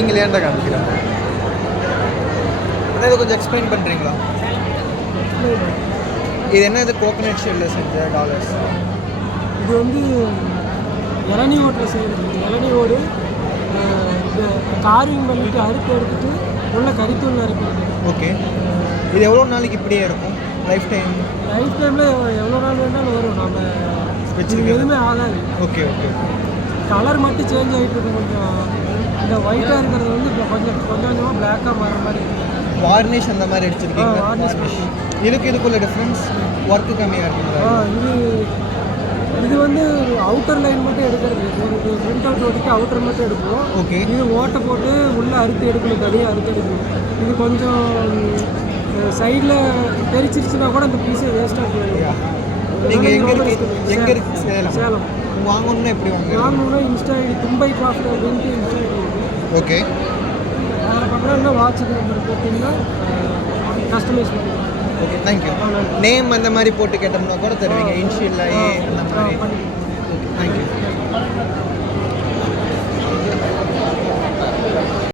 நீங்கள் ஏன்டா காமிக்கிறேன் ஆனால் இதை கொஞ்சம் எக்ஸ்பிளைன் பண்ணுறீங்களா? இது என்ன இது கோகனட் ஷெல்லில் செஞ்ச டாலர்ஸ்? இது வந்து இளநீ ஓட்டில் செய்கிறது. இளநீ ஓடு காரிங் பண்ணிவிட்டு அறுத்து எடுத்துட்டு உள்ள கறித்தூள் அரைக்கிறது. ஓகே. இது எவ்வளோ நாளைக்கு இப்படியே இருக்கும்? லைஃப் டைமில் எவ்வளோ நாள் வேணாலும் வரும். நம்ம வச்சுருக்கு எதுவுமே ஆகாது. Okay okay. கலர் மட்டும் சேஞ்ச் ஆகிட்டு இருக்கும். கொஞ்சம் இந்த ஒயிட்டாக இருக்கிறது வந்து இப்போ கொஞ்சம் கொஞ்சமாக பிளாக்காக மாற மாதிரி இருக்குது. வார்னிஷ் அந்த மாதிரி அடிச்சிருக்கீங்க? வார்னிஷ். இதுக்குள்ள டிஃப்ரென்ஸ் ஒர்க்கு கம்மியாக இருக்குங்களா? இது வந்து அவுட்டர் லைன் மட்டும் எடுக்கிறது. ஒரு ஃப்ரண்ட் அவுட் ஓட்டிட்டு அவுட்டர் மட்டும் எடுப்போம். ஓகே. இது ஓட்டை போட்டு உள்ளே அறுத்து எடுக்கணும். தனியாக அறுத்து எடுக்கணும். இது கொஞ்சம் சைடில் தெரிச்சிருச்சுன்னா கூட அந்த பீஸே வேஸ்ட்டாக போயிடும். நீங்கள் எங்கே இருக்கு? சேலம். வாங்கணுன்னா எப்படி வாங்கணுன்னா இன்ஸ்டா ஐடி தும்பை கிராஃப்ட் அப்படின்ட்டு இன்ஸ்டா ஐடி. ஓகே. அதில் பண்ணுறோன்னா வாட்ஸ்அப் நம்பர் போட்டிங்கன்னா கஸ்டமைஸ் பண்ணிக்கலாம். Okay, thank you. நேம் அந்த மாதிரி போட்டு கேட்டோம்னா கூட தருவீங்க? இன்ஷியல் அந்த மாதிரி. தேங்க்யூ.